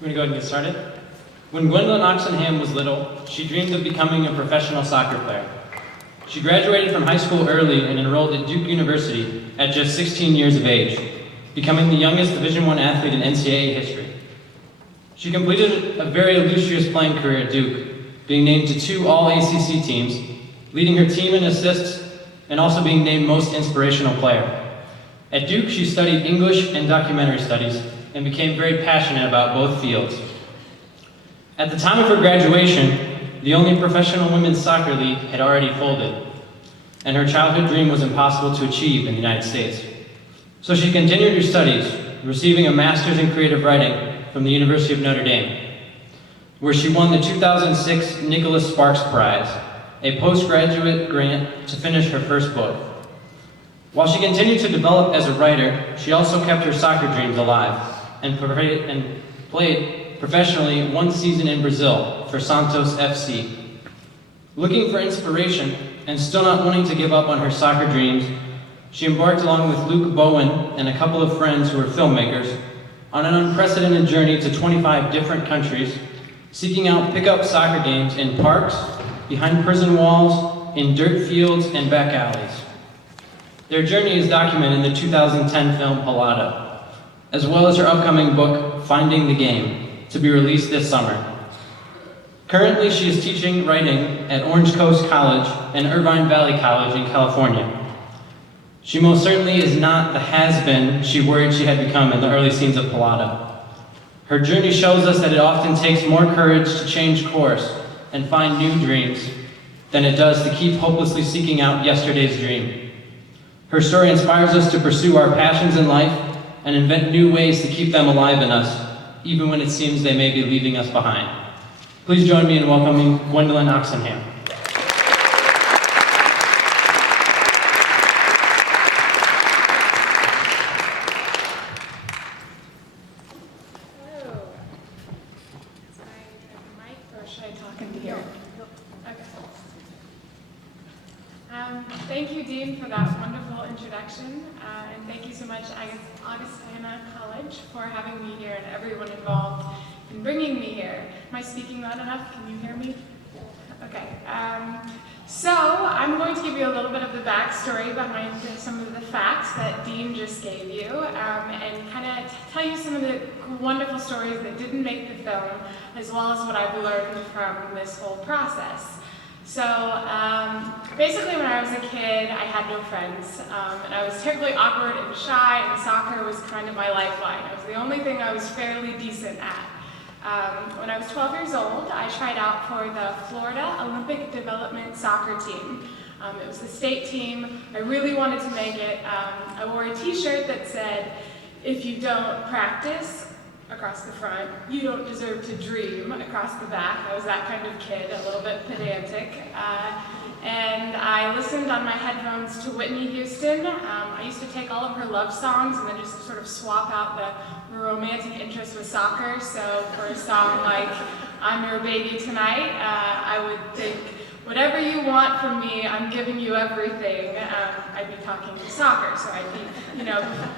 We're going to go ahead and get started. When Gwendolyn Oxenham was little, she dreamed of becoming a professional soccer player. She graduated from high school early and enrolled at Duke University at just 16 years of age, becoming the youngest Division I athlete in NCAA history. She completed a very illustrious playing career at Duke, being named to 2 All-ACC teams, leading her team in assists, and also being named Most Inspirational Player. At Duke, she studied English and documentary studies and became very passionate about both fields. At the time of her graduation, the only professional women's soccer league had already folded, and her childhood dream was impossible to achieve in the United States. So she continued her studies, receiving a master's in creative writing from the University of Notre Dame, where she won the 2006 Nicholas Sparks Prize, a postgraduate grant to finish her first book. While she continued to develop as a writer, she also kept her soccer dreams alive and played professionally 1 season in Brazil for Santos FC. Looking for inspiration and still not wanting to give up on her soccer dreams, she embarked along with Luke Bowen and a couple of friends who are filmmakers on an unprecedented journey to 25 different countries, seeking out pickup soccer games in parks, behind prison walls, in dirt fields, and back alleys. Their journey is documented in the 2010 film Pelado, as well as her upcoming book, Finding the Game, to be released this summer. Currently, she is teaching writing at Orange Coast College and Irvine Valley College in California. She most certainly is not the has-been she worried she had become in the early scenes of Pelado. Her journey shows us that it often takes more courage to change course and find new dreams than it does to keep hopelessly seeking out yesterday's dream. Her story inspires us to pursue our passions in life and invent new ways to keep them alive in us, even when it seems they may be leaving us behind. Please join me in welcoming Gwendolyn Oxenham. Thank you, Dean, for that wonderful introduction, and thank you so much, Augustana College, for having me here and everyone involved in bringing me here. Am I speaking loud enough? Can you hear me? Okay. So I'm going to give you a little bit of the backstory behind some of the facts that Dean just gave you, and kind of tell you some of the wonderful stories that didn't make the film, as well as what I've learned from this whole process. So basically when I was a kid, I had no friends, and I was terribly awkward and shy, and soccer was kind of my lifeline. It was the only thing I was fairly decent at. When I was 12 years old, I tried out for the Florida Olympic Development Soccer Team. It was the state team. I really wanted to make it. I wore a t-shirt that said, "If you don't practice," across the front, "you don't deserve to dream," across the back. I was that kind of kid, a little bit pedantic. And I listened on my headphones to Whitney Houston. I used to take all of her love songs and then just sort of swap out the romantic interest with soccer. So for a song like "I'm Your Baby Tonight," I would think, "Whatever you want from me, I'm giving you everything." I'd be talking to soccer, so I'd be,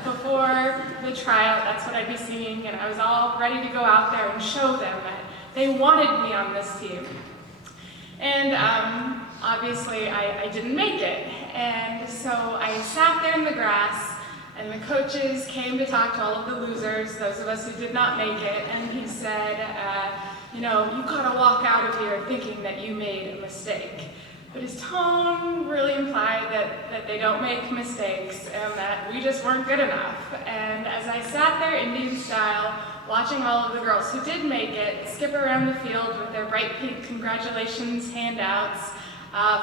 before the tryout, that's what I'd be singing, and I was all ready to go out there and show them that they wanted me on this team. And obviously, I didn't make it, and so I sat there in the grass, and the coaches came to talk to all of the losers, those of us who did not make it, and he said, you gotta walk out of here thinking that you made a mistake. But his tone really implied that they don't make mistakes and that we just weren't good enough. And as I sat there Indian style, watching all of the girls who did make it skip around the field with their bright pink congratulations handouts,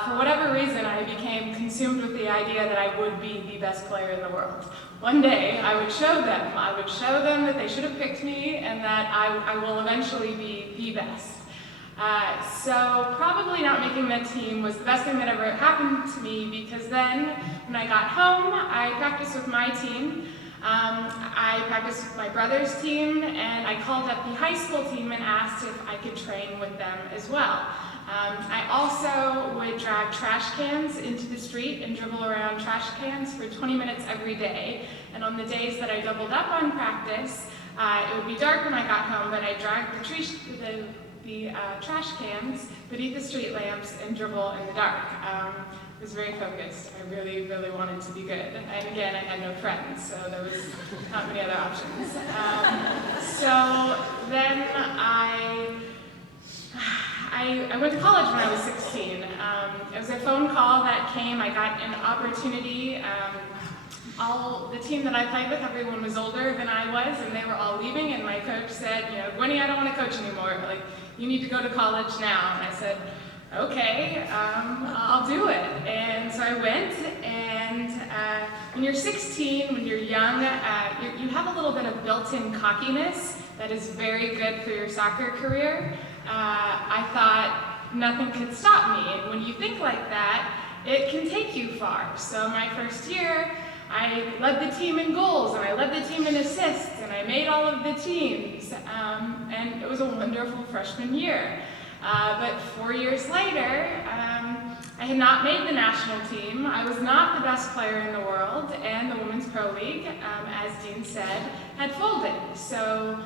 for whatever reason, I became consumed with the idea that I would be the best player in the world. One day, I would show them. I would show them that they should have picked me and that I will eventually be the best. So probably not making that team was the best thing that ever happened to me, because then, when I got home, I practiced with my team. I practiced with my brother's team, and I called up the high school team and asked if I could train with them as well. I also would drag trash cans into the street and dribble around trash cans for 20 minutes every day. And on the days that I doubled up on practice, It would be dark when I got home, but I'd drag the trash cans beneath the street lamps and dribble in the dark. I was very focused. I really, really wanted to be good. And again, I had no friends, so there was not many other options. So then I went to college when I was 16. It was a phone call that came. I got an opportunity. The team that I played with, everyone was older than I was, and they were all leaving, and my coach said, Gwenny, I don't want to coach anymore. Like, you need to go to college now. And I said, okay, I'll do it. And so I went, and when you're 16, when you're young, you have a little bit of built-in cockiness that is very good for your soccer career. I thought nothing could stop me, and when you think like that, it can take you far. So my first year, I led the team in goals, and I led the team in assists, and I made all of the teams, and it was a wonderful freshman year. But 4 years later, I had not made the national team. I was not the best player in the world, and the Women's Pro League, as Dean said, had folded. So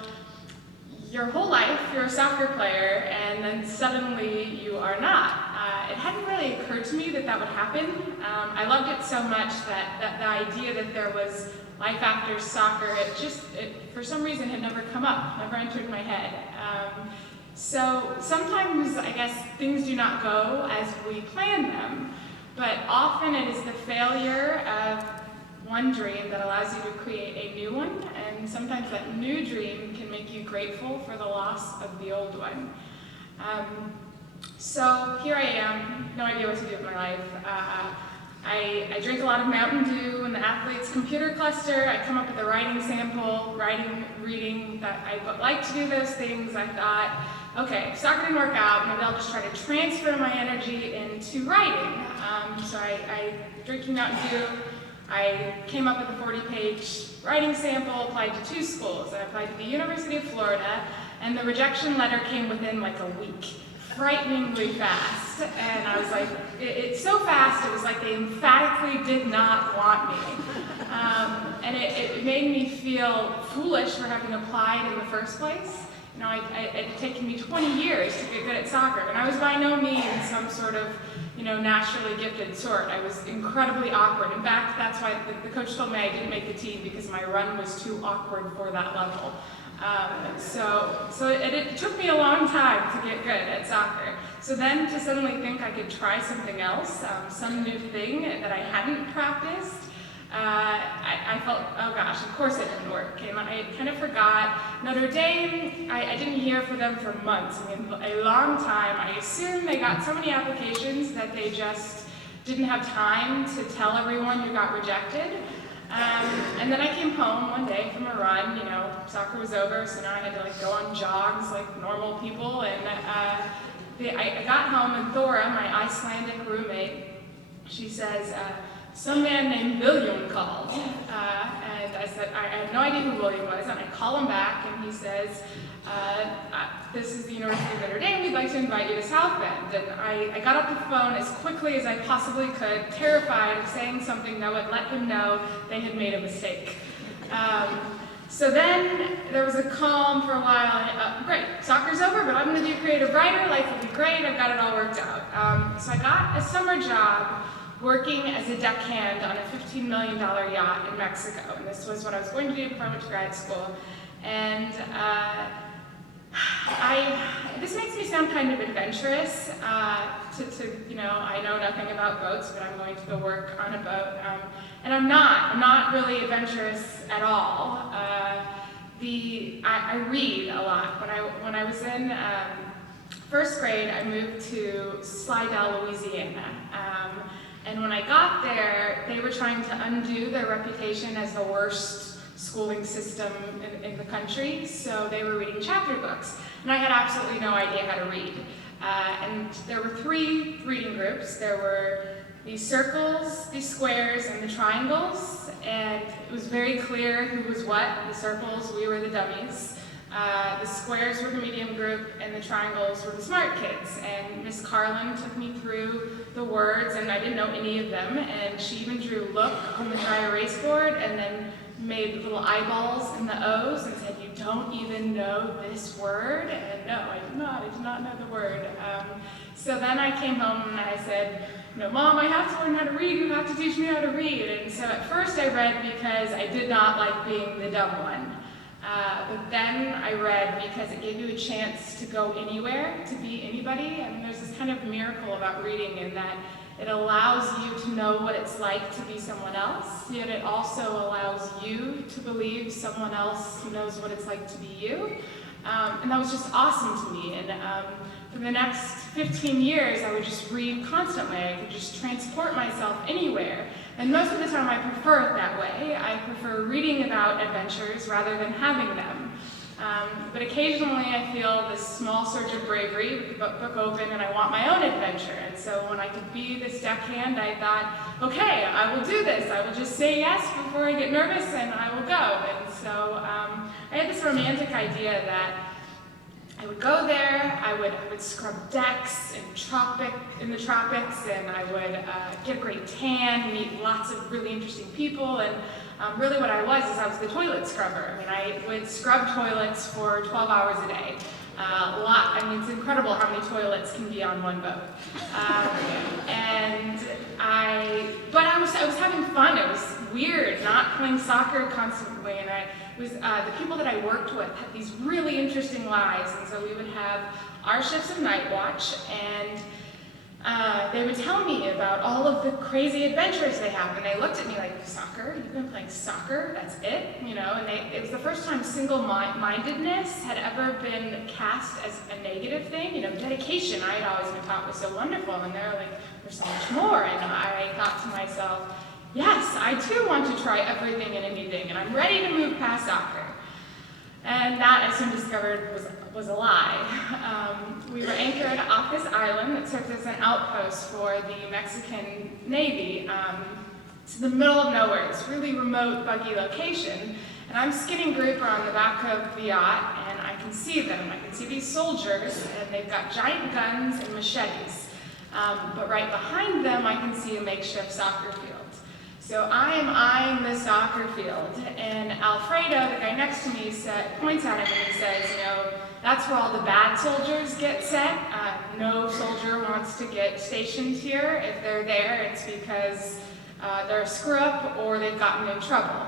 your whole life, you're a soccer player, and then suddenly you are not. It hadn't really occurred to me that that would happen. I loved it so much that the idea that there was life after soccer, it for some reason had never come up, never entered my head. So sometimes, I guess, things do not go as we plan them, but often it is the failure of one dream that allows you to create a new one, and sometimes that new dream can make you grateful for the loss of the old one. So here I am, no idea what to do with my life. I drink a lot of Mountain Dew in the athlete's computer cluster. I come up with a writing sample, reading, that I would like to do those things. I thought, okay, soccer didn't work out, maybe I'll just try to transfer my energy into writing. So I drinking Mountain Dew, I came up with a 40-page writing sample, applied to 2 schools. I applied to the University of Florida, and the rejection letter came within like a week. Frighteningly fast, and I was like, it's so fast, it was like they emphatically did not want me. And it made me feel foolish for having applied in the first place. It had taken me 20 years to get good at soccer, and I was by no means some sort of, naturally gifted sort. I was incredibly awkward. In fact, that's why the coach told me I didn't make the team, because my run was too awkward for that level. So it took me a long time to get good at soccer. So then to suddenly think I could try something else, some new thing that I hadn't practiced, I felt, oh gosh, of course it didn't work. I kind of forgot. Notre Dame, I didn't hear from them for months. A long time. I assumed they got so many applications that they just didn't have time to tell everyone who got rejected. And then I came home one day from a run, soccer was over, so now I had to go on jogs like normal people, and I got home, and Thora, my Icelandic roommate, she says, some man named William called, and I said, I had no idea who William was, and I call him back, and he says, this is the University of Notre Dame, we'd like to invite you to South Bend. And I got off the phone as quickly as I possibly could, terrified of saying something that would let him know they had made a mistake. So then there was a calm for a while, and great, soccer's over, but I'm going to be a creative writer, life will be great, I've got it all worked out. So I got a summer job working as a deckhand on a $15 million yacht in Mexico, and this was what I was going to do before I went to grad school. And this makes me sound kind of adventurous, I know nothing about boats, but I'm going to go work on a boat, and I'm not really adventurous at all. I read a lot. When I was in first grade, I moved to Slidell, Louisiana, and when I got there, they were trying to undo their reputation as the worst schooling system in the country, so they were reading chapter books, and I had absolutely no idea how to read. And there were 3 reading groups. There were these circles, these squares, and the triangles, and it was very clear who was what. The circles, we were the dummies. The squares were the medium group, and the triangles were the smart kids. And Miss Carlin took me through the words, and I didn't know any of them. And she even drew "look" on the dry erase board, and then made little eyeballs in the O's, and said, "You don't even know this word?" And no, I did not. I did not know the word. So then I came home and I said, "No, Mom, I have to learn how to read. You have to teach me how to read." And so at first I read because I did not like being the dumb one. But then I read because it gave you a chance to go anywhere, to be anybody. I mean, there's this kind of miracle about reading in that it allows you to know what it's like to be someone else, yet it also allows you to believe someone else knows what it's like to be you. And that was just awesome to me. And for the next 15 years, I would just read constantly. I could just transport myself anywhere. And most of the time I prefer it that way. I prefer reading about adventures rather than having them. But occasionally I feel this small surge of bravery with the book open and I want my own adventure. And so when I could be this deckhand, I thought, okay, I will do this. I will just say yes before I get nervous and I will go. And so I had this romantic idea that I would go there, I would scrub decks in the tropics, and I would get a great tan, meet lots of really interesting people, and really what I was the toilet scrubber. I mean, I would scrub toilets for 12 hours a day. It's incredible how many toilets can be on one boat. But I was having fun. It was weird, not playing soccer constantly, and the people that I worked with had these really interesting lives, and so we would have our shifts of night watch, and they would tell me about all of the crazy adventures they have, and they looked at me like, "Soccer? You've been playing soccer? That's it?" You know, and it was the first time single-mindedness had ever been cast as a negative thing. You know, dedication I had always been taught was so wonderful, and they're like, "There's so much more," and I thought to myself, yes, I too want to try everything and anything, and I'm ready to move past soccer. And that I soon discovered was a lie. We were anchored off this island that serves as an outpost for the Mexican Navy. It's in the middle of nowhere, this really remote, buggy location. And I'm skinning grouper on the back of the yacht, and I can see them. I can see these soldiers, and they've got giant guns and machetes. But right behind them, I can see a makeshift soccer field. So I am eyeing the soccer field, and Alfredo, the guy next to me, points at him and he says, "You know, that's where all the bad soldiers get set. No soldier wants to get stationed here. If they're there, it's because they're a screw-up or they've gotten in trouble."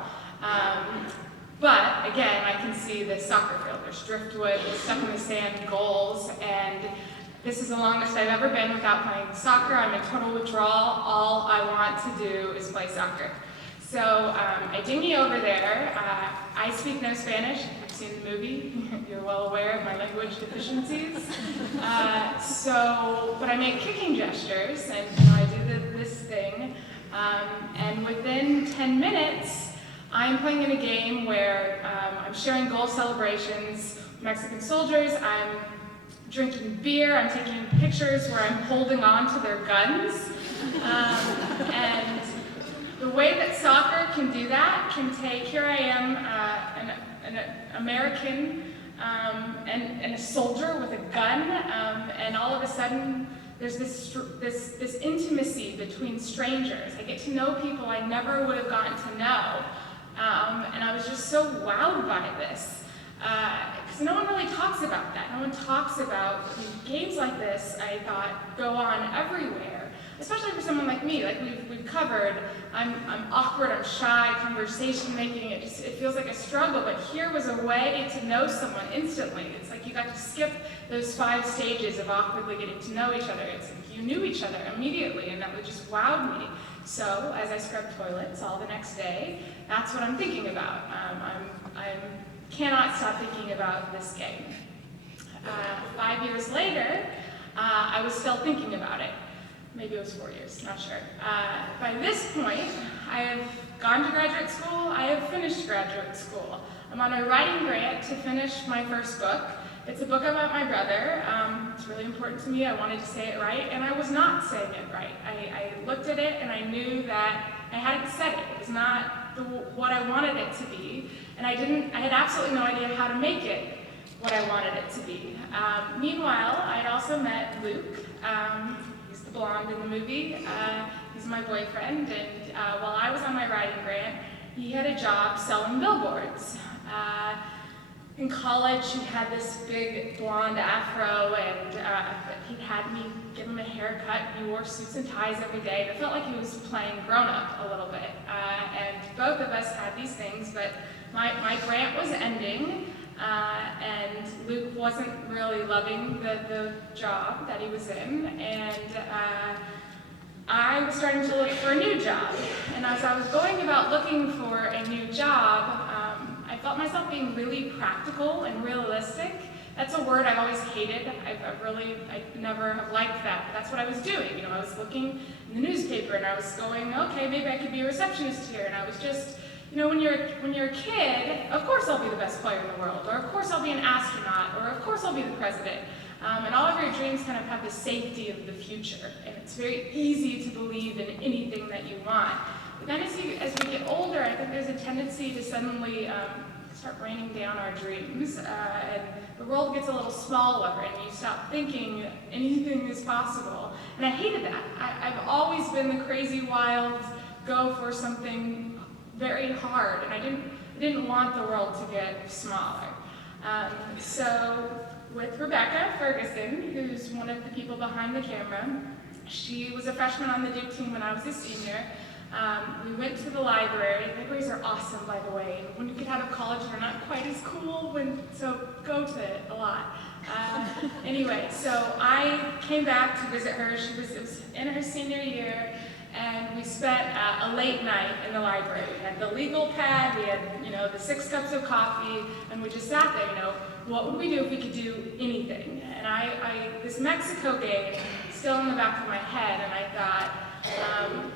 But again, I can see the soccer field. There's driftwood, stuck in the sand, goals, and this is the longest I've ever been without playing soccer. I'm in total withdrawal. All I want to do is play soccer. So I dinghy over there. I speak no Spanish. If you've seen the movie, you're well aware of my language deficiencies. But I make kicking gestures, and I do this thing. And within 10 minutes, I'm playing in a game where I'm sharing goal celebrations with Mexican soldiers. I'm drinking beer, I'm taking pictures where I'm holding on to their guns. And the way that soccer can do that can take, here I am, an American and a soldier with a gun, and all of a sudden there's this intimacy between strangers. I get to know people I never would have gotten to know. And I was just so wowed by this. Because no one really talks about that. No one talks about games like this, I thought, go on everywhere. Especially for someone like me, like we've covered. I'm awkward, I'm shy, conversation making, it feels like a struggle, but here was a way to know someone instantly. It's like you got to skip those 5 stages of awkwardly getting to know each other. It's like you knew each other immediately, and that would just wowed me. So, as I scrubbed toilets all the next day, that's what I'm thinking about. I cannot stop thinking about this game. 5 years later, I was still thinking about it. Maybe it was 4 years, not sure. By this point, I have gone to graduate school, I have finished graduate school. I'm on a writing grant to finish my first book. It's a book about my brother. It's really important to me. I wanted to say it right, and I was not saying it right. I looked at it and I knew that I hadn't said it. It was not what I wanted it to be, and I had absolutely no idea how to make it what I wanted it to be. Meanwhile, I'd also met Luke. He's the blonde in the movie. He's my boyfriend, and while I was on my writing grant, he had a job selling billboards. In college, he had this big blonde afro, and he'd had me give him a haircut. He wore suits and ties every day, and it felt like he was playing grown-up a little bit. And both of us had these things, but my grant was ending, and Luke wasn't really loving the job that he was in, and I was starting to look for a new job. And as I was going about looking for a new job, I felt myself being really practical and realistic. That's a word I've always hated. I never have liked that. But that's what I was doing. You know, I was looking in the newspaper and I was going, okay, maybe I could be a receptionist here. And I was just, you know, when you're a kid, of course I'll be the best player in the world, or of course I'll be an astronaut, or of course I'll be the president. And all of your dreams kind of have the safety of the future, and it's very easy to believe in anything that you want. But then as we get older, I think there's a tendency to suddenly start raining down our dreams, and the world gets a little smaller, and you stop thinking anything is possible. And I hated that. I've always been the crazy, wild, go for something very hard, and I didn't want the world to get smaller. So with Rebecca Ferguson, who's one of the people behind the camera, she was a freshman on the Duke team when I was a senior. We went to the library. Libraries are awesome, by the way. When you get out of college, they're not quite as cool, so go to it a lot. Anyway, so I came back to visit her. It was in her senior year, and we spent a late night in the library. We had the legal pad, we had, you know, the 6 cups of coffee, and we just sat there, you know, what would we do if we could do anything? And this Mexico game still in the back of my head, and I thought,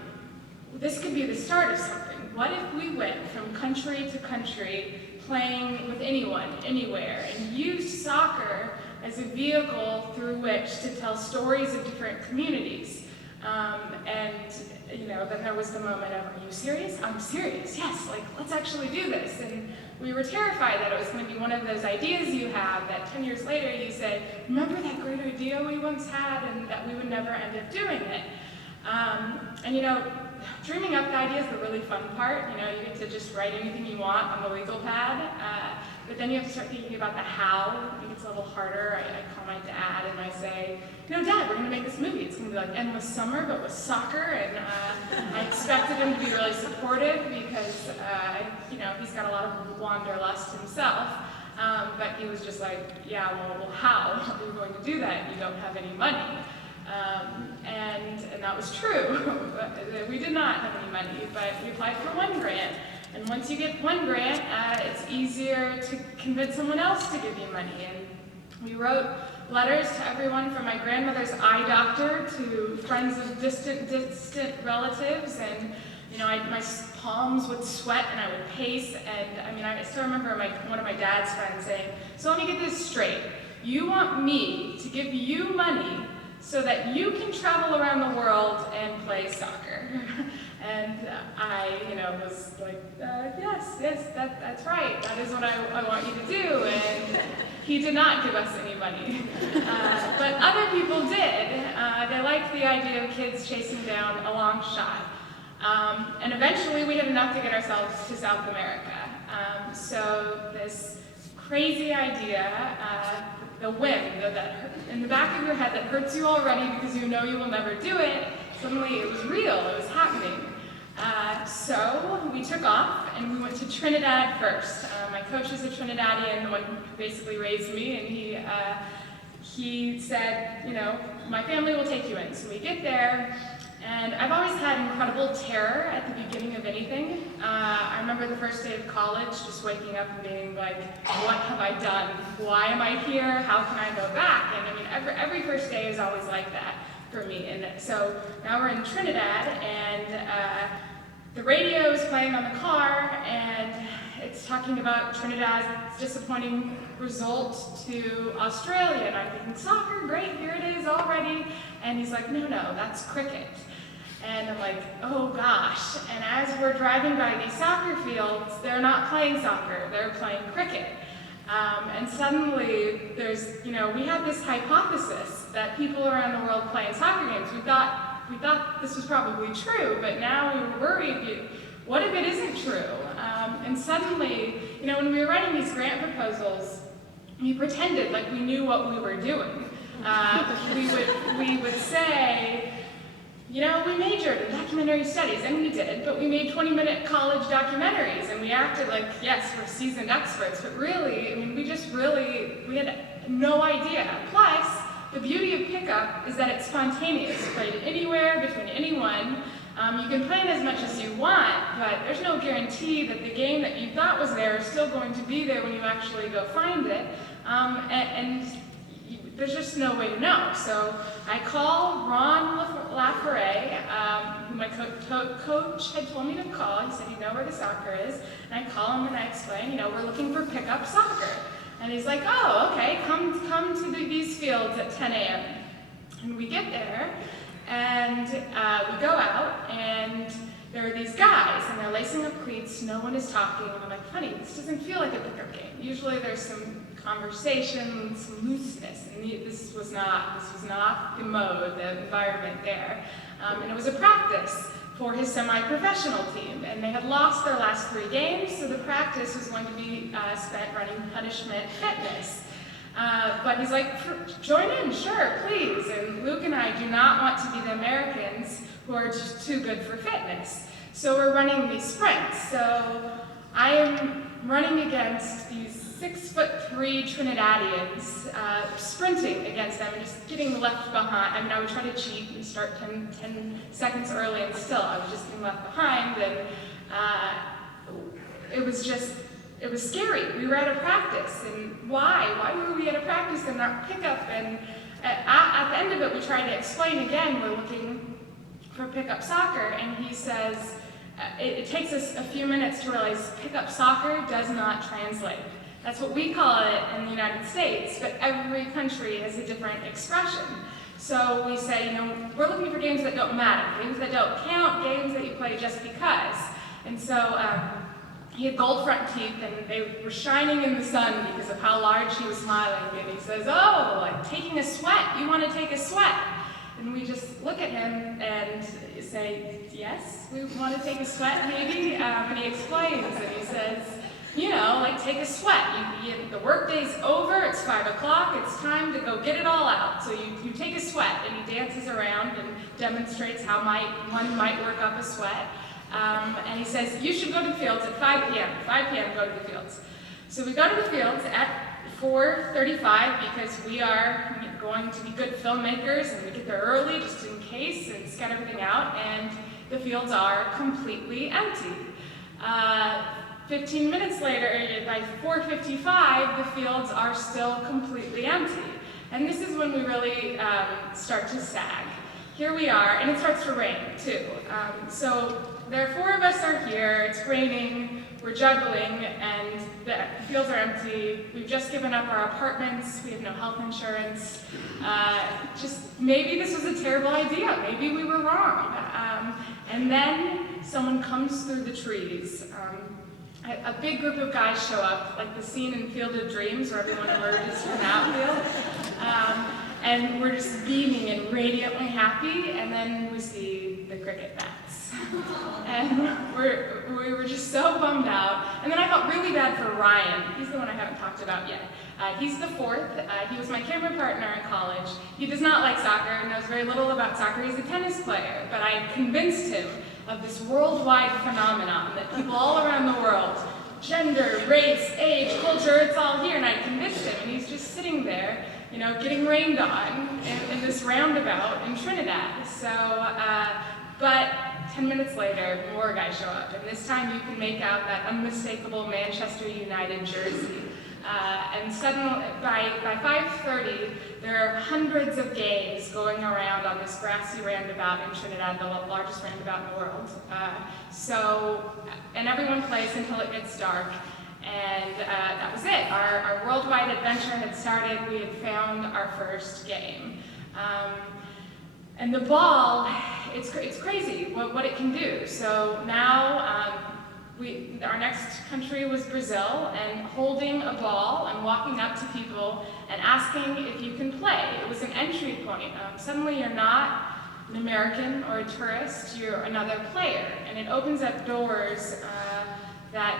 this could be the start of something. What if we went from country to country, playing with anyone, anywhere, and used soccer as a vehicle through which to tell stories of different communities? And, you know, then there was the moment of, are you serious? I'm serious, yes, like, let's actually do this. And we were terrified that it was going to be one of those ideas you have that 10 years later you say, remember that great idea we once had, and that we would never end up doing it. And, you know, dreaming up the idea is the really fun part. You know, you get to just write anything you want on the legal pad, but then you have to start thinking about the how. I think it's a little harder. I call my dad and I say, you know, Dad, we're going to make this movie. It's going to be like Endless Summer, but with soccer, and I expected him to be really supportive because, you know, he's got a lot of wanderlust himself, but he was just like, yeah, well, how are we going to do that? You don't have any money. And that was true. We did not have any money, but we applied for one grant. And once you get one grant, it's easier to convince someone else to give you money. And we wrote letters to everyone from my grandmother's eye doctor to friends of distant relatives. And, you know, my palms would sweat and I would pace. And I mean, I still remember one of my dad's friends saying, so let me get this straight. You want me to give you money so that you can travel around the world and play soccer? And I, you know, was like, yes, that's right. That is what I want you to do. And he did not give us any money. But other people did. They liked the idea of kids chasing down a long shot. And eventually we had enough to get ourselves to South America. So this crazy idea, the whim that in the back of your head that hurts you already because you know you will never do it, suddenly it was real, it was happening. So we took off and we went to Trinidad first. My coach is a Trinidadian, the one who basically raised me, and he said, you know, my family will take you in. So we get there, and I've always had incredible terror at the beginning of anything. I remember the first day of college, just waking up and being like, what have I done? Why am I here? How can I go back? And I mean, every first day is always like that for me. And so now we're in Trinidad, and the radio is playing on the car, and it's talking about Trinidad's disappointing result to Australia. And I'm thinking, soccer, great, here it is already. And he's like, no, that's cricket. And I'm like, oh gosh. And as we're driving by these soccer fields, they're not playing soccer, they're playing cricket. And suddenly, we had this hypothesis that people around the world playing soccer games. We thought this was probably true, but now we were worried, what if it isn't true? And suddenly, when we were writing these grant proposals, we pretended like we knew what we were doing. We would say, we majored in documentary studies, and we did, but we made 20-minute college documentaries, and we acted like, yes, we're seasoned experts, but really, we had no idea. Plus, the beauty of pickup is that it's spontaneous. You play it anywhere, between anyone. You can plan as much as you want, but there's no guarantee that the game that you thought was there is still going to be there when you actually go find it. There's just no way to know. So I call Ron LaForêt, who my coach had told me to call. He said he'd know where the soccer is. And I call him and I explain, we're looking for pickup soccer. And he's like, oh, okay, come to these fields at 10 a.m. And we get there, and we go out, and there are these guys, and they're lacing up cleats, no one is talking, and I'm like, funny, this doesn't feel like a pickup game. Usually there's some conversation, some looseness, and this was not the mode, the environment there. And it was a practice for his semi-professional team, and they had lost their last 3 games, so the practice was going to be spent running punishment fitness. But he's like, join in, sure, please. And Luke and I do not want to be the Americans who are just too good for fitness. So we're running these sprints. So I am running against these 6'3" Trinidadians, sprinting against them and just getting left behind. I would try to cheat and start 10 seconds early, and still I was just getting left behind. And it was scary. We were at a practice, and why? Why were we at a practice and not pickup? And at the end of it, we tried to explain again, we're looking for pickup soccer, and he says, it takes us a few minutes to realize pickup soccer does not translate. That's what we call it in the United States, but every country has a different expression. So we say, we're looking for games that don't matter, games that don't count, games that you play just because. And so he had gold front teeth, and they were shining in the sun because of how large he was smiling. And he says, oh, like taking a sweat, you want to take a sweat? And we just look at him and say, yes, we want to take a sweat maybe. And he explains, and he says, like take a sweat. The work day's over, it's 5 o'clock, it's time to go get it all out. So you take a sweat, and he dances around and demonstrates how one might work up a sweat. And he says, you should go to the fields at 5 p.m. 5 p.m. go to the fields. So we go to the fields at 4:35 because we are going to be good filmmakers, and we get there early just in case and scout everything out, and the fields are completely empty. 15 minutes later, by 4:55, the fields are still completely empty. And this is when we really start to sag. Here we are, and it starts to rain too. So there are 4 of us are here, it's raining, we're juggling, and the fields are empty. We've just given up our apartments, we have no health insurance. Maybe this was a terrible idea, maybe we were wrong. And then someone comes through the trees. A big group of guys show up, like the scene in Field of Dreams where everyone emerges from the outfield. And we're just beaming and radiantly happy, and then we see the cricket bats. And we were just so bummed out. And then I felt really bad for Ryan. He's the one I haven't talked about yet. He's the 4th. He was my camera partner in college. He does not like soccer, knows very little about soccer. He's a tennis player, but I convinced him of this worldwide phenomenon that people all around the world, gender, race, age, culture, it's all here. And I convinced him, and he's just sitting there, getting rained on in this roundabout in Trinidad. So, but 10 minutes later, more guys show up, and this time you can make out that unmistakable Manchester United jersey. And suddenly, by 5:30, there are hundreds of games going around on this grassy roundabout in Trinidad, the largest roundabout in the world. And everyone plays until it gets dark. And that was it. Our worldwide adventure had started. We had found our first game. And the ball, it's crazy what it can do. So now Our next country was Brazil, and holding a ball and walking up to people and asking if you can play. It was an entry point. Suddenly you're not an American or a tourist, you're another player, and it opens up doors that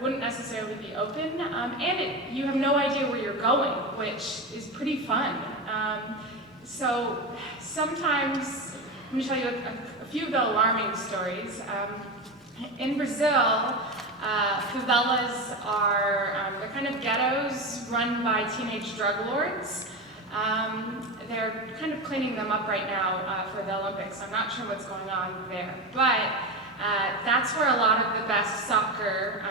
wouldn't necessarily be open, and you have no idea where you're going, which is pretty fun. So sometimes, let me tell you a few of the alarming stories. In Brazil, favelas they're kind of ghettos run by teenage drug lords. They're kind of cleaning them up right now for the Olympics. I'm not sure what's going on there, but that's where a lot of the best soccer,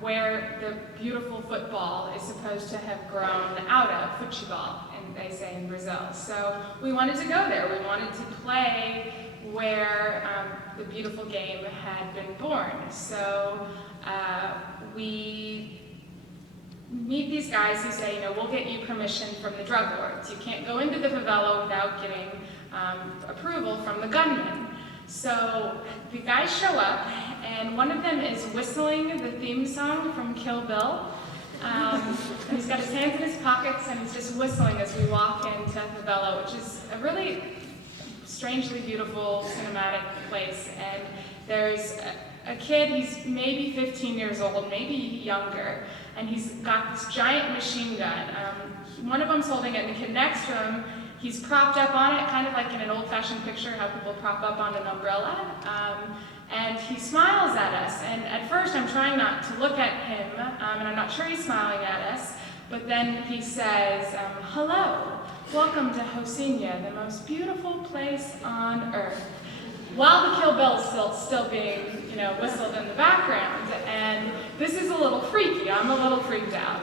where the beautiful football is supposed to have grown out of, futebol, and they say in Brazil. So we wanted to go there. We wanted to play where the beautiful game had been born. So we meet these guys who say, we'll get you permission from the drug lords. You can't go into the favela without getting approval from the gunmen. So the guys show up, and one of them is whistling the theme song from Kill Bill. And he's got his hands in his pockets, and he's just whistling as we walk into favela, which is a really strangely beautiful cinematic place. And there's a kid, he's maybe 15 years old, maybe younger, and he's got this giant machine gun. One of them's holding it, and the kid next to him, he's propped up on it, kind of like in an old-fashioned picture, how people prop up on an umbrella. And he smiles at us, and at first I'm trying not to look at him, and I'm not sure he's smiling at us, but then he says, hello, welcome to Rocinha, the most beautiful place on earth, while the Kill Bill is still being, whistled in the background. And this is a little freaky. I'm a little freaked out.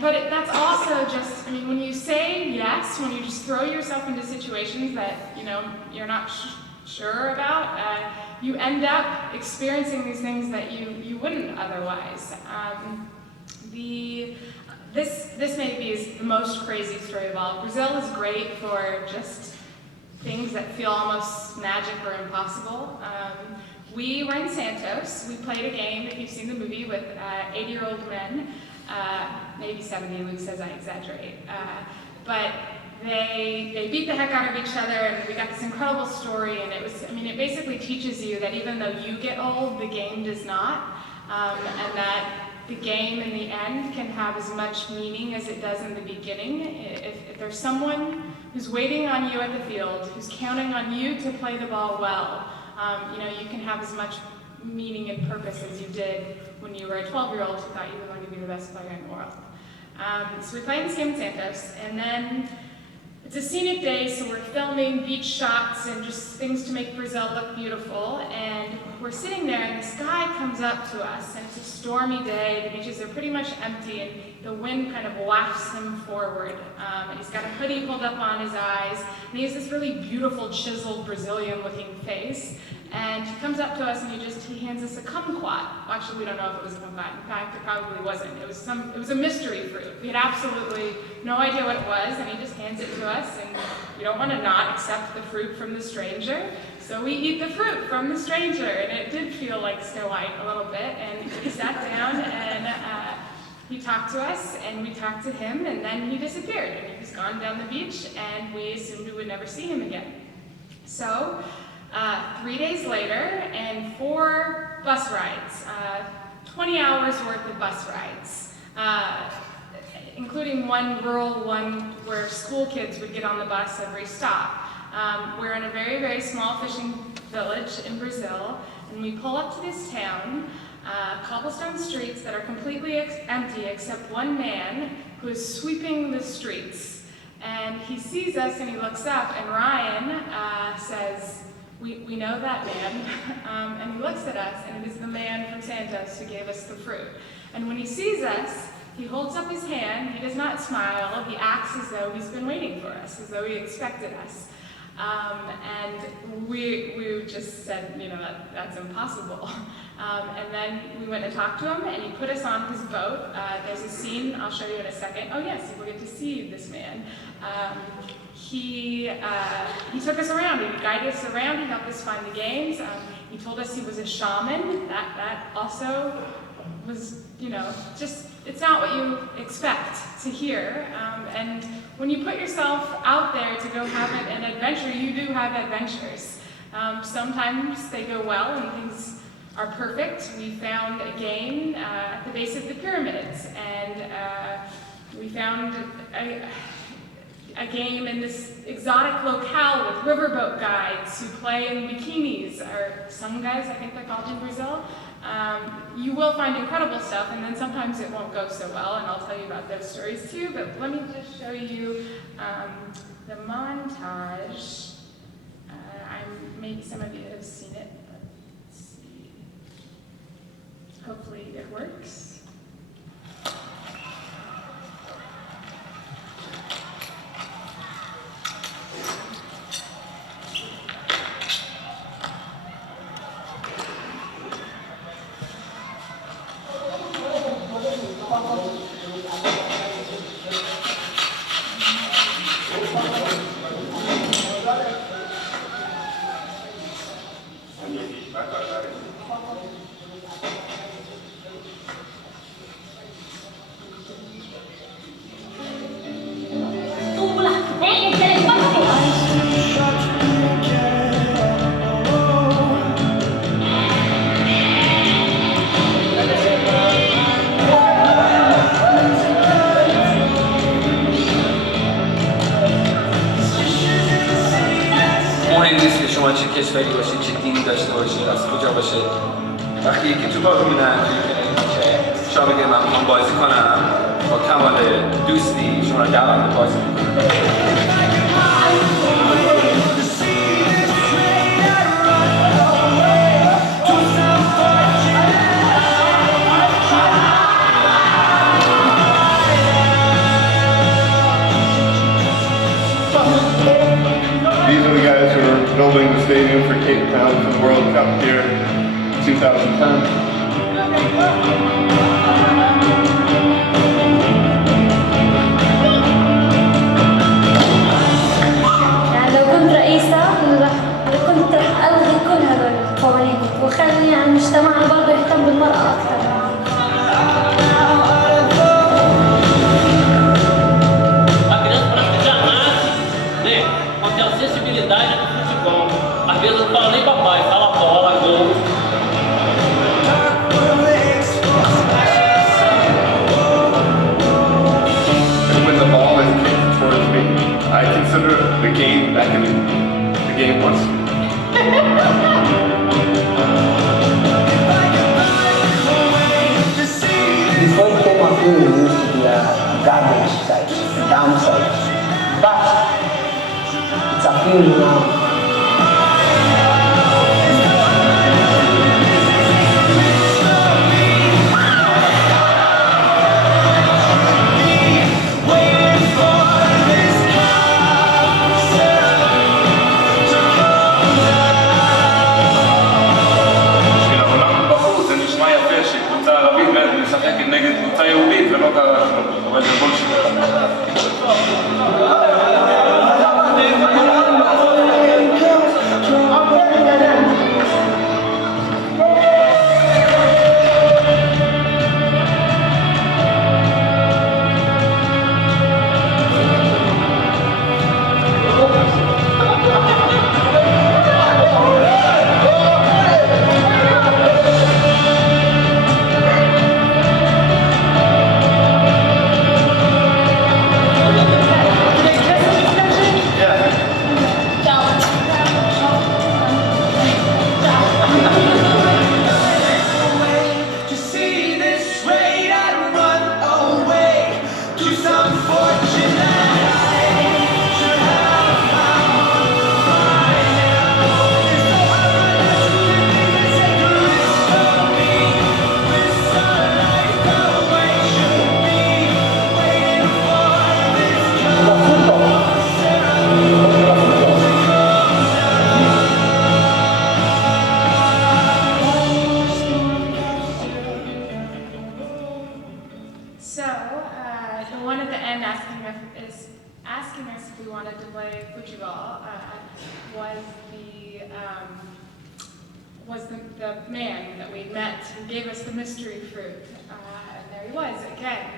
But that's also just, when you say yes, when you just throw yourself into situations that, you're not sure about, you end up experiencing these things that you wouldn't otherwise. This maybe is the most crazy story of all. Brazil is great for just things that feel almost magic or impossible. We were in Santos. We played a game, if you've seen the movie, with 80-year-old men. Maybe 70, Luke says I exaggerate. But they beat the heck out of each other, and we got this incredible story, and it basically teaches you that even though you get old, the game does not, and that the game in the end can have as much meaning as it does in the beginning. If there's someone who's waiting on you at the field, who's counting on you to play the ball well, you can have as much meaning and purpose as you did when you were a 12-year-old who thought you were going to be the best player in the world. So we played this game in Santos, and then it's a scenic day, so we're filming beach shots and just things to make Brazil look beautiful, and we're sitting there, and the sky comes up to us, and it's a stormy day, the beaches are pretty much empty, and the wind kind of wafts him forward, and he's got a hoodie pulled up on his eyes, and he has this really beautiful, chiseled, Brazilian-looking face, and he comes up to us, and he hands us a kumquat. Well, actually, we don't know if it was a kumquat. In fact, it probably wasn't. It was a mystery fruit. We had absolutely no idea what it was, and he just hands it to us, and you don't want to not accept the fruit from the stranger. So we eat the fruit from the stranger, and it did feel like Snow White a little bit, and he sat down, and he talked to us, and we talked to him, and then he disappeared, and he was gone down the beach, and we assumed we would never see him again. So 3 days later, and 4 bus rides, 20 hours worth of bus rides, including one rural one where school kids would get on the bus every stop. We're in a very, very small fishing village in Brazil, and we pull up to this town, cobblestone streets that are completely empty except one man who is sweeping the streets. And he sees us and he looks up, and Ryan says, we know that man, and he looks at us, and it is the man from Santos who gave us the fruit. And when he sees us, he holds up his hand, he does not smile, he acts as though he's been waiting for us, as though he expected us. And we just said, that's impossible. And then we went and talked to him, and he put us on his boat. There's a scene I'll show you in a second. Oh yes, you will get to see this man. He took us around, he guided us around, he helped us find the games. He told us he was a shaman. That also was, just, it's not what you expect to hear. And when you put yourself out there to go have an adventure, you do have adventures. Sometimes they go well and things are perfect. We found a game at the base of the pyramids, and we found a game in this exotic locale with riverboat guides who play in bikinis, or some guys, I think they're called in Brazil. You will find incredible stuff, and then sometimes it won't go so well, and I'll tell you about those stories too, but let me just show you the montage. Maybe some of you have seen it, but let's see. Hopefully it works. کشوری باشید که دینی داشته باشید از کجا باشه وقتی یکی تو بار میدن که شما بگید من میخوام بازی کنم با کمال دوستی شما رو دعوت به بازی These are the guys who are building the stadium for Cape Town for the World Cup here in 2010. يعني لو كنت رئيسة كنت رح ألغي كل هذول القوانين وخلي يعني مجتمعنا برضه يهتم بالمرأة أكثر. Acessibilidade no futebol. Às vezes eu não falo nem papai, fala bola, gol. And when the ball is kicked towards me, I consider the game back in the game once. Before it came on film, it used to be a garbage site, a downside. But it's appealing now. נגד קבוצה יהודית ולא קרה כלום, אבל זה בולשיט. was the man that we met who gave us the mystery fruit. And there he was again.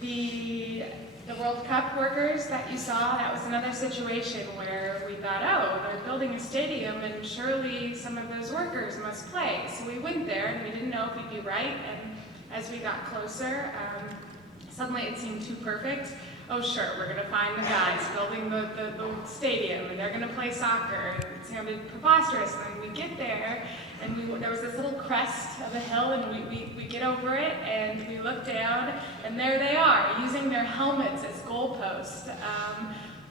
The World Cup workers that you saw, that was another situation where we thought, oh, they're building a stadium and surely some of those workers must play. So we went there and we didn't know if we'd be right. And as we got closer, suddenly it seemed too perfect. Oh sure, we're gonna find the guys building the stadium and they're gonna play soccer. And it sounded preposterous. And then we get there and there was this little crest of a hill and we get over it and we look down and there they are using their helmets as goalposts.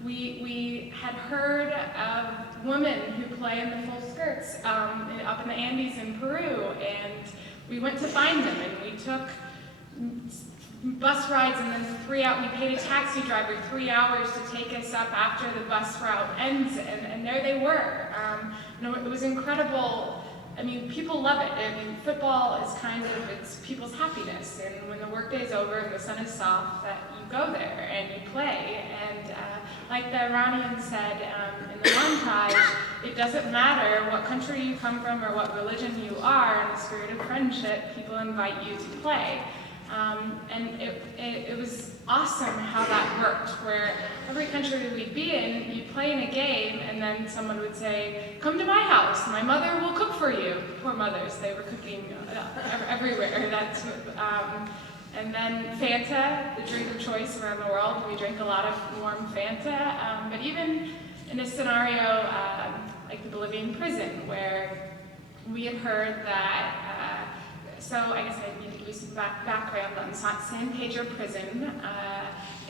We had heard of women who play in the full skirts up in the Andes in Peru, and we went to find them and we took bus rides and then we paid a taxi driver 3 hours to take us up after the bus route ends, and there they were. It was incredible. I mean, people love it. I mean, football is it's people's happiness, and when the workday's over and the sun is soft, that you go there and you play. And like the Iranian said in the montage, it doesn't matter what country you come from or what religion you are, in the spirit of friendship, people invite you to play. And it was awesome how that worked, where every country we'd be in, you'd play in a game, and then someone would say, come to my house, my mother will cook for you. Poor mothers, they were cooking everywhere. And then Fanta, the drink of choice around the world, we drink a lot of warm Fanta, but even in a scenario like the Bolivian prison, where we had heard that so I guess I need to give you some background on San Pedro prison.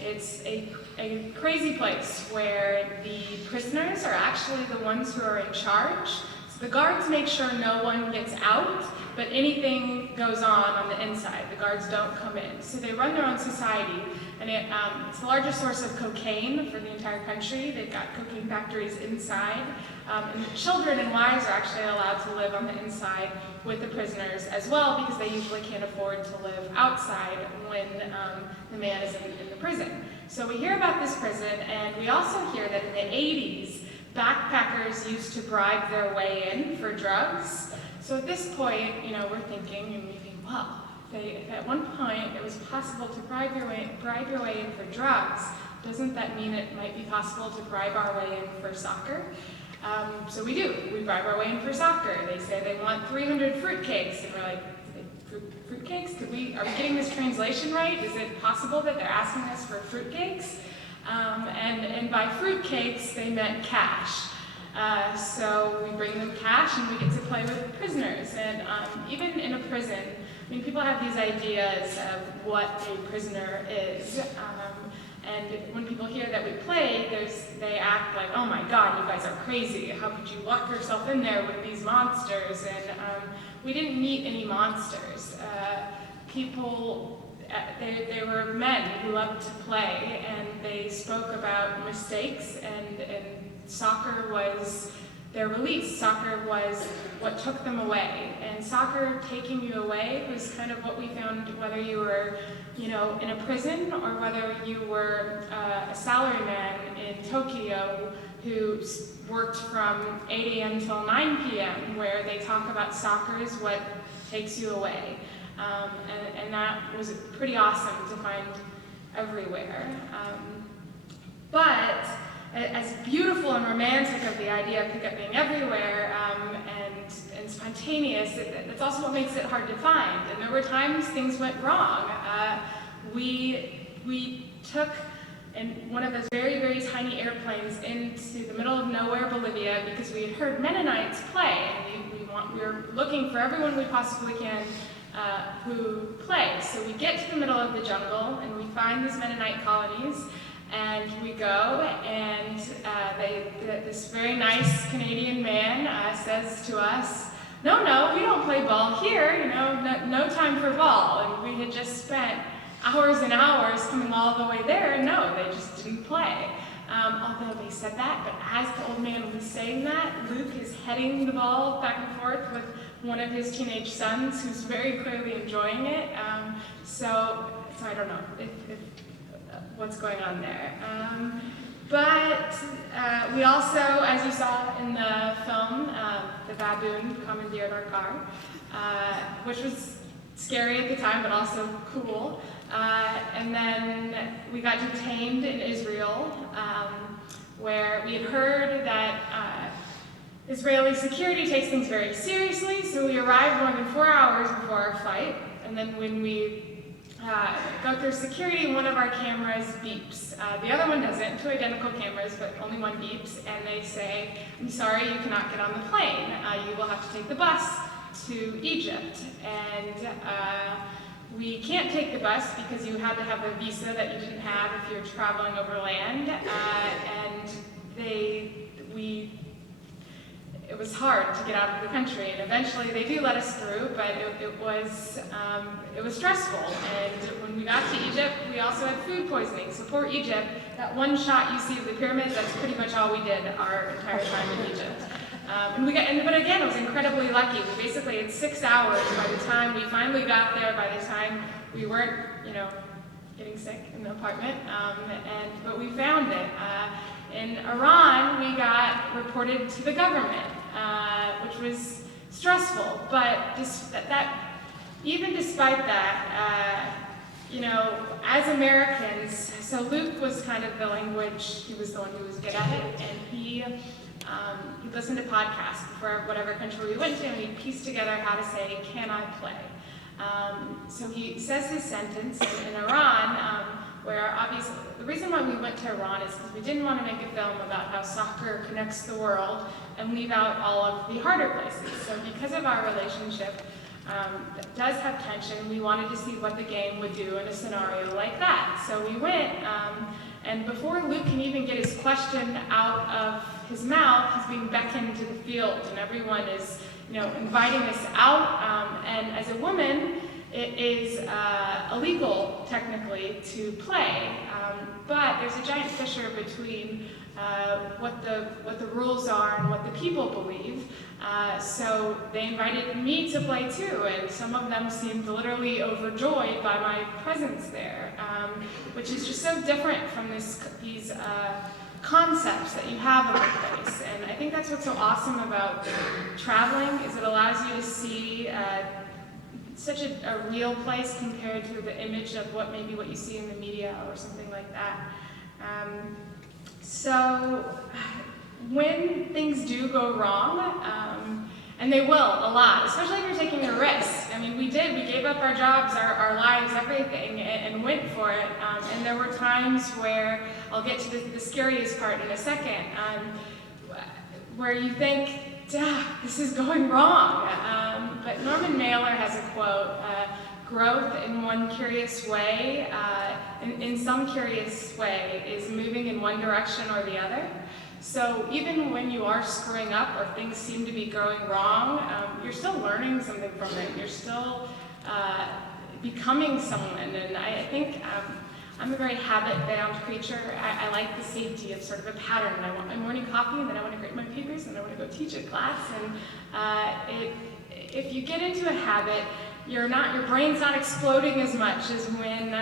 It's a crazy place where the prisoners are actually the ones who are in charge. So the guards make sure no one gets out, but anything goes on the inside. The guards don't come in. So they run their own society, and it's the largest source of cocaine for the entire country. They've got cocaine factories inside. And children and wives are actually allowed to live on the inside with the prisoners as well, because they usually can't afford to live outside when the man is in the prison. So we hear about this prison, and we also hear that in the 80s, backpackers used to bribe their way in for drugs. So at this point, we're thinking, and we think, well, if at one point it was possible to bribe your way in for drugs, doesn't that mean it might be possible to bribe our way in for soccer? So we do. We bribe our way in for soccer. They say they want 300 fruitcakes, and we're like, fruitcakes? Are we getting this translation right? Is it possible that they're asking us for fruitcakes? And by fruitcakes, they meant cash. So we bring them cash, and we get to play with prisoners. And even in a prison, I mean, people have these ideas of what a prisoner is. And when people hear that we play, they act like, oh my God, you guys are crazy. How could you lock yourself in there with these monsters? And we didn't meet any monsters. They were men who loved to play, and they spoke about mistakes, and soccer was their release. Soccer was what took them away. And soccer taking you away was kind of what we found, whether you were in a prison or whether you were a salaryman in Tokyo who worked from 8 a.m. till 9 p.m., where they talk about soccer is what takes you away. And that was pretty awesome to find everywhere. But as beautiful and romantic of the idea of pickup being everywhere and spontaneous, that's also what makes it hard to find. And there were times things went wrong. We took one of those very, very tiny airplanes into the middle of nowhere, Bolivia, because we had heard Mennonites play, and we were looking for everyone we possibly can who play. So we get to the middle of the jungle, and we find these Mennonite colonies, and we go, and this very nice Canadian man says to us, no, we don't play ball here, no time for ball. And we had just spent hours and hours coming all the way there, and no, they just didn't play. Although they said that, but as the old man was saying that, Luke is heading the ball back and forth with one of his teenage sons, who's very clearly enjoying it. So I don't know if what's going on there. But we also, as you saw in the film, the baboon commandeered our car, which was scary at the time, but also cool. And then we got detained in Israel, where we had heard that Israeli security takes things very seriously, so we arrived more than 4 hours before our flight. And then when we go through security, one of our cameras beeps. The other one doesn't, 2 identical cameras, but only one beeps, and they say, "I'm sorry, you cannot get on the plane. You will have to take the bus to Egypt." And we can't take the bus because you had to have a visa that you didn't have if you were traveling over land, and it was hard to get out of the country, and eventually they do let us through, but it was stressful. And when we got to Egypt, we also had food poisoning. So poor Egypt, that one shot you see of the pyramids, that's pretty much all we did our entire time in Egypt. But again, it was incredibly lucky. We basically had 6 hours by the time we finally got there, by the time we weren't, getting sick in the apartment, but we found it. In Iran, we got reported to the government, which was stressful, but even despite that, as Americans, so Luke was kind of the language, he was the one who was good at it, and he listened to podcasts for whatever country we went to, and we pieced together how to say, "Can I play?" So he says his sentence in Iran, where obviously, the reason why we went to Iran is because we didn't want to make a film about how soccer connects the world and leave out all of the harder places. So because of our relationship that does have tension, we wanted to see what the game would do in a scenario like that. So we went, and before Luke can even get his question out of his mouth, he's being beckoned to the field, and everyone is inviting us out, and as a woman, it is illegal, technically, to play, but there's a giant fissure between what the rules are and what the people believe. So they invited me to play too, and some of them seemed literally overjoyed by my presence there, which is just so different from these concepts that you have of a place. And I think that's what's so awesome about traveling, is it allows you to see such a real place compared to the image of what you see in the media or something like that. So when things do go wrong, and they will a lot, especially if you're taking a risk. I mean, we gave up our jobs, our lives, everything, and went for it. And there were times where, I'll get to the scariest part in a second, where you think, this is going wrong. But Norman Mailer has a quote, growth in one curious way, in some curious way, is moving in one direction or the other. So even when you are screwing up or things seem to be going wrong, you're still learning something from it. You're still becoming someone. And I think I'm a very habit-bound creature. I like the safety of sort of a pattern. I want my morning coffee, and then I want to grade my papers, and I want to go teach a class. And if you get into a habit, your brain's not exploding as much as when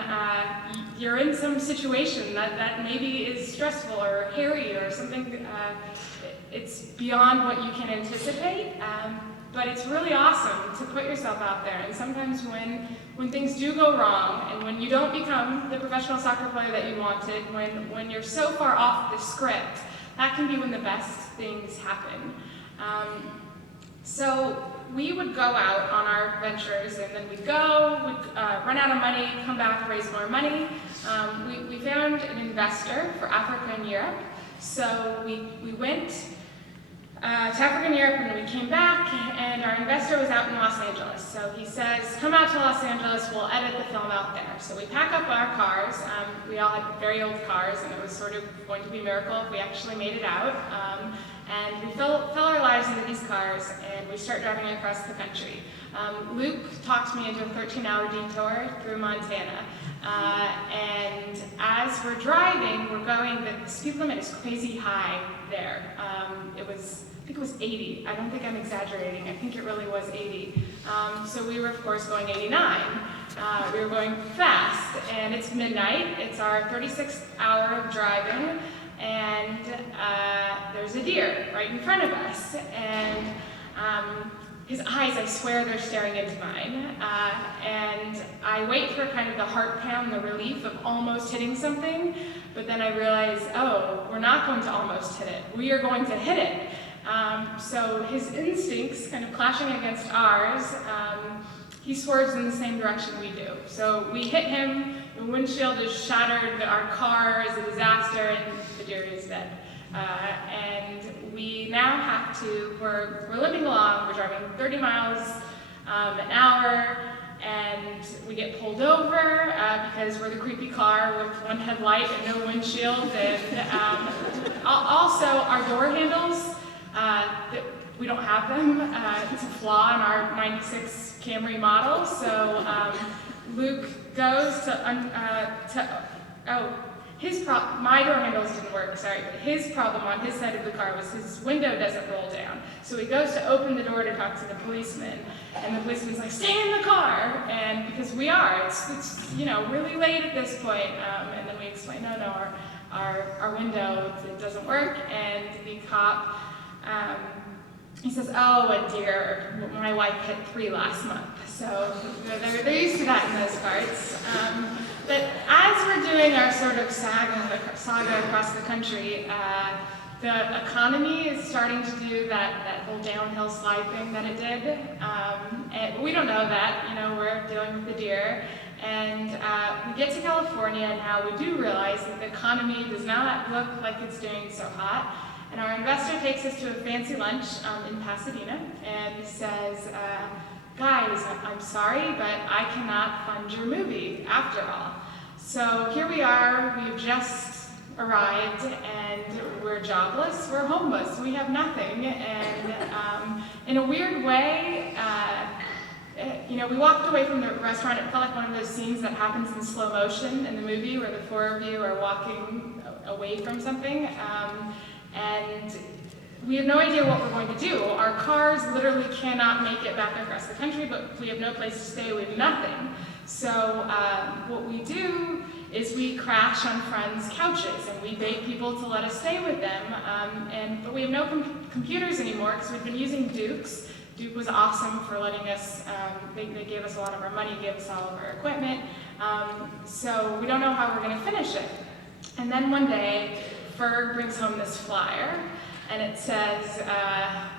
you're in some situation that maybe is stressful or hairy or something. It's beyond what you can anticipate, but it's really awesome to put yourself out there. And sometimes when things do go wrong, and when you don't become the professional soccer player that you wanted, when you're so far off the script, that can be when the best things happen. So we would go out on our ventures, and then we'd run out of money, come back, raise more money. We found an investor for Africa and Europe. So we went to Africa and Europe, and then we came back, and our investor was out in Los Angeles. So he says, come out to Los Angeles, we'll edit the film out there. So we pack up our cars. We all had very old cars, and it was sort of going to be a miracle if we actually made it out. And we fill our lives into these cars, and we start driving across the country. Luke talked me into a 13-hour detour through Montana. And as we're driving, the speed limit is crazy high there. I think it was 80. I don't think I'm exaggerating. I think it really was 80. So we were, of course, going 89. We were going fast, and it's midnight. It's our 36th hour of driving. and there's a deer right in front of us, and his eyes, I swear they're staring into mine, and I wait for kind of the heart pound, the relief of almost hitting something, but then I realize, oh, we're not going to almost hit it, we are going to hit it. So his instincts kind of clashing against ours, he swerves in the same direction we do. So we hit him, the windshield is shattered, our car is a disaster, and the deer is dead. And we now have to, we're limping along, we're driving 30 miles an hour, and we get pulled over because we're the creepy car with one headlight and no windshield, and also our door handles, we don't have them. It's a flaw in our 96 Camry model, so Luke goes my door handles didn't work, sorry, but his problem on his side of the car was his window doesn't roll down. So he goes to open the door to talk to the policeman, and the policeman's like, stay in the car, and because we are, it's really late at this point, and then we explain, no, our window, it doesn't work, and the cop, he says, oh, a deer, my wife hit 3 last month, so they're used to that in those parts. But as we're doing our sort of saga across the country, the economy is starting to do that whole downhill slide thing that it did. And we don't know that, we're dealing with the deer. And we get to California, and now we do realize that the economy does not look like it's doing so hot. And our investor takes us to a fancy lunch in Pasadena and says, guys, I'm sorry, but I cannot fund your movie after all. So here we are, we've just arrived, and we're jobless, we're homeless, we have nothing. And in a weird way, we walked away from the restaurant. It felt like one of those scenes that happens in slow motion in the movie where the 4 of you are walking away from something. And we have no idea what we're going to do. Our cars literally cannot make it back across the country, but we have no place to stay, we have nothing. So what we do is we crash on friends' couches, and we beg people to let us stay with them. But we have no computers anymore because we've been using Duke's. Duke was awesome for letting us, they gave us a lot of our money, gave us all of our equipment. So we don't know how we're going to finish it. And then one day, Ferg brings home this flyer, and it says,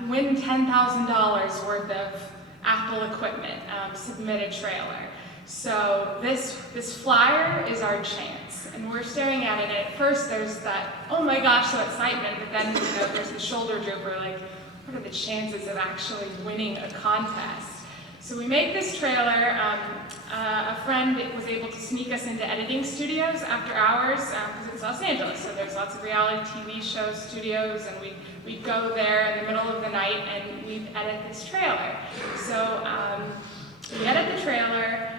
win $10,000 worth of Apple equipment, submit a trailer. So this flyer is our chance, and we're staring at it, and at first there's that, oh my gosh, so excitement, but then there's the shoulder drooper, like, what are the chances of actually winning a contest? So we make this trailer. A friend was able to sneak us into editing studios after hours, because it's Los Angeles, so there's lots of reality TV show studios, and we'd go there in the middle of the night and we'd edit this trailer. So we edit the trailer,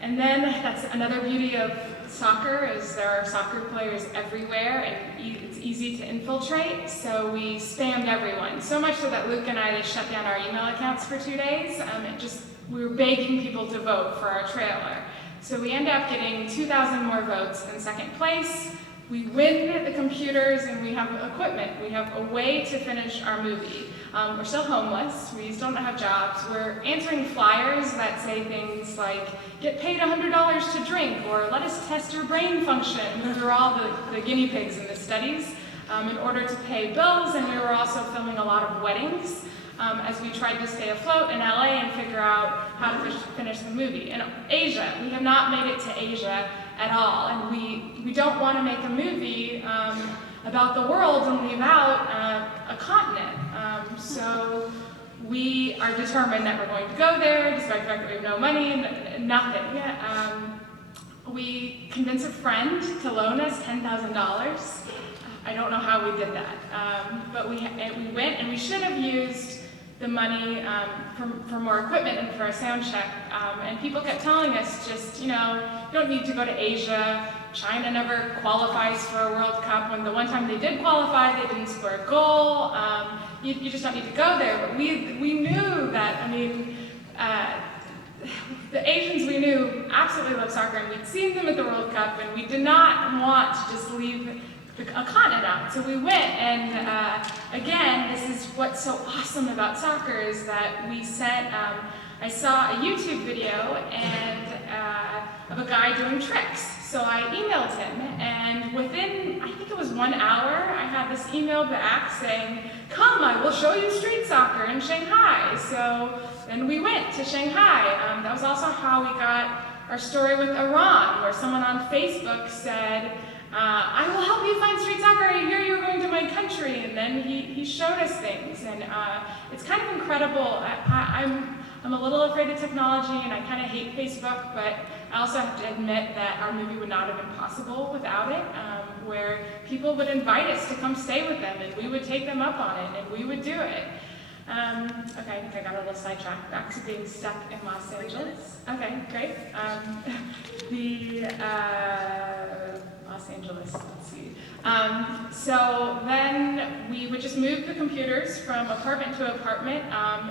and then that's another beauty of soccer, is there are soccer players everywhere, and it's easy to infiltrate, so we spammed everyone. So much so that Luke and I, they shut down our email accounts for 2 days. We were begging people to vote for our trailer. So we end up getting 2,000 more votes in second place. We win the computers, and we have equipment. We have a way to finish our movie. We're still homeless, we still don't have jobs. We're answering flyers that say things like, get paid $100 to drink, or let us test your brain function. Those are all the guinea pigs in the studies in order to pay bills, and we were also filming a lot of weddings as we tried to stay afloat in LA and figure out how to finish the movie. In Asia, we have not made it to Asia at all, and we don't want to make a movie about the world and leave out a continent. So we are determined that we're going to go there, despite the fact that we have no money and nothing. We convinced a friend to loan us $10,000. I don't know how we did that, but we went, and we should have used the money for more equipment and for a sound check. And people kept telling us, just, you don't need to go to Asia. China never qualifies for a World Cup. When the one time they did qualify, they didn't score a goal. You just don't need to go there. But we knew that, the Asians we knew absolutely love soccer, and we'd seen them at the World Cup, and we did not want to just leave a continent out. So we went, and again, this is what's so awesome about soccer is that we sent, I saw a YouTube video of a guy doing tricks. So I emailed him, and within, I think it was 1 hour, I had this email back saying, "Come, I will show you street soccer in Shanghai." So then we went to Shanghai. That was also how we got our story with Iran, where someone on Facebook said, "I will help you find street soccer. I hear you're going to my country." And then he showed us things, and it's kind of incredible. I'm a little afraid of technology, and I kind of hate Facebook, but I also have to admit that our movie would not have been possible without it, where people would invite us to come stay with them, and we would take them up on it, and we would do it. Okay, I think I got a little sidetracked. Back to being stuck in Los Angeles. Okay, great. Los Angeles, let's see. So then we would just move the computers from apartment to apartment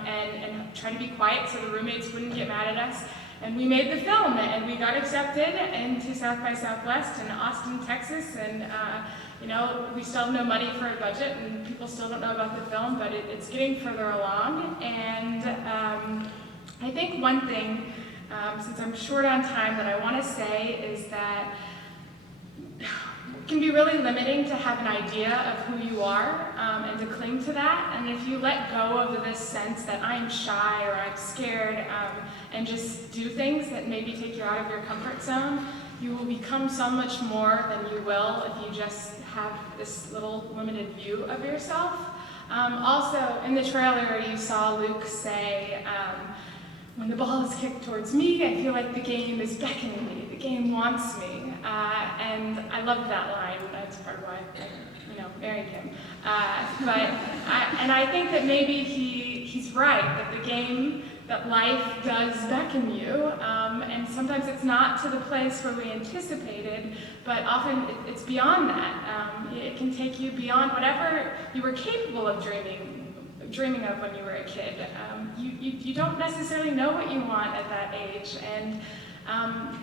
and try to be quiet so the roommates wouldn't get mad at us. And we made the film, and we got accepted into South by Southwest in Austin, Texas, and you know, we still have no money for a budget, and people still don't know about the film, but it's getting further along. And I think one thing, since I'm short on time, that I want to say is that it can be really limiting to have an idea of who you are and to cling to that. And if you let go of this sense that I'm shy or I'm scared and just do things that maybe take you out of your comfort zone, you will become so much more than you will if you just have this little limited view of yourself. Also, in the trailer, you saw Luke say, when the ball is kicked towards me, I feel like the game is beckoning me, the game wants me. And I loved that line. That's part of why I married him. And I think that maybe he's right, that the game, that life does beckon you, and sometimes it's not to the place where we anticipated, but often it's beyond that. It can take you beyond whatever you were capable of dreaming of when you were a kid. You don't necessarily know what you want at that age, and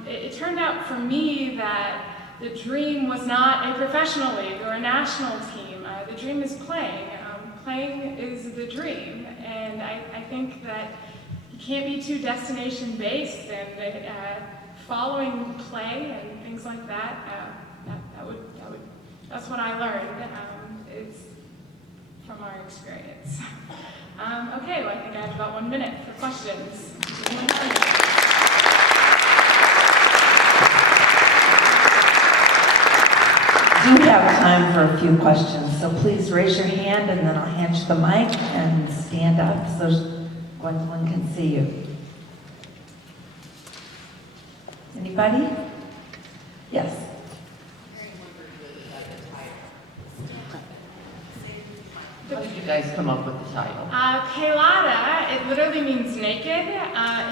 it turned out for me that the dream was not a professional league or a national team. The dream is playing. Playing is the dream, and I think that you can't be too destination-based, and following play and things like that, that's what I learned is from our experience. Okay, well, I think I have about 1 minute for questions. We do have time for a few questions, so please raise your hand and then I'll hand you the mic and stand up so Gwendolyn can see you. Anybody? Yes. How did you guys come up with the title? Pelada, it literally means naked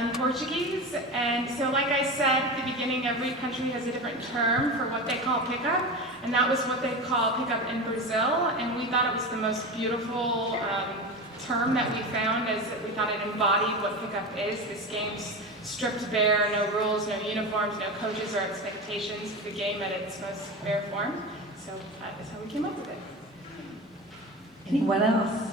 in Portuguese. And so like I said at the beginning, every country has a different term for what they call pickup. And that was what they call pickup in Brazil. And we thought it was the most beautiful term that we found, as we thought it embodied what pickup is. This game's stripped bare, no rules, no uniforms, no coaches or expectations. The game at its most bare form. So that is how we came up with it. Anyone else?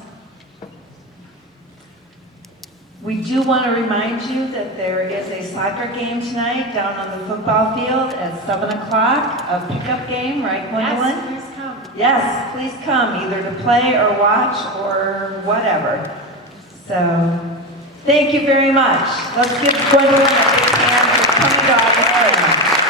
We do want to remind you that there is a soccer game tonight down on the football field at 7 o'clock, a pickup game, right, Gwendolyn? Yes, please come. Yes, please come, either to play or watch or whatever. So, thank you very much. Let's give Gwendolyn a big hand for coming to Augustana.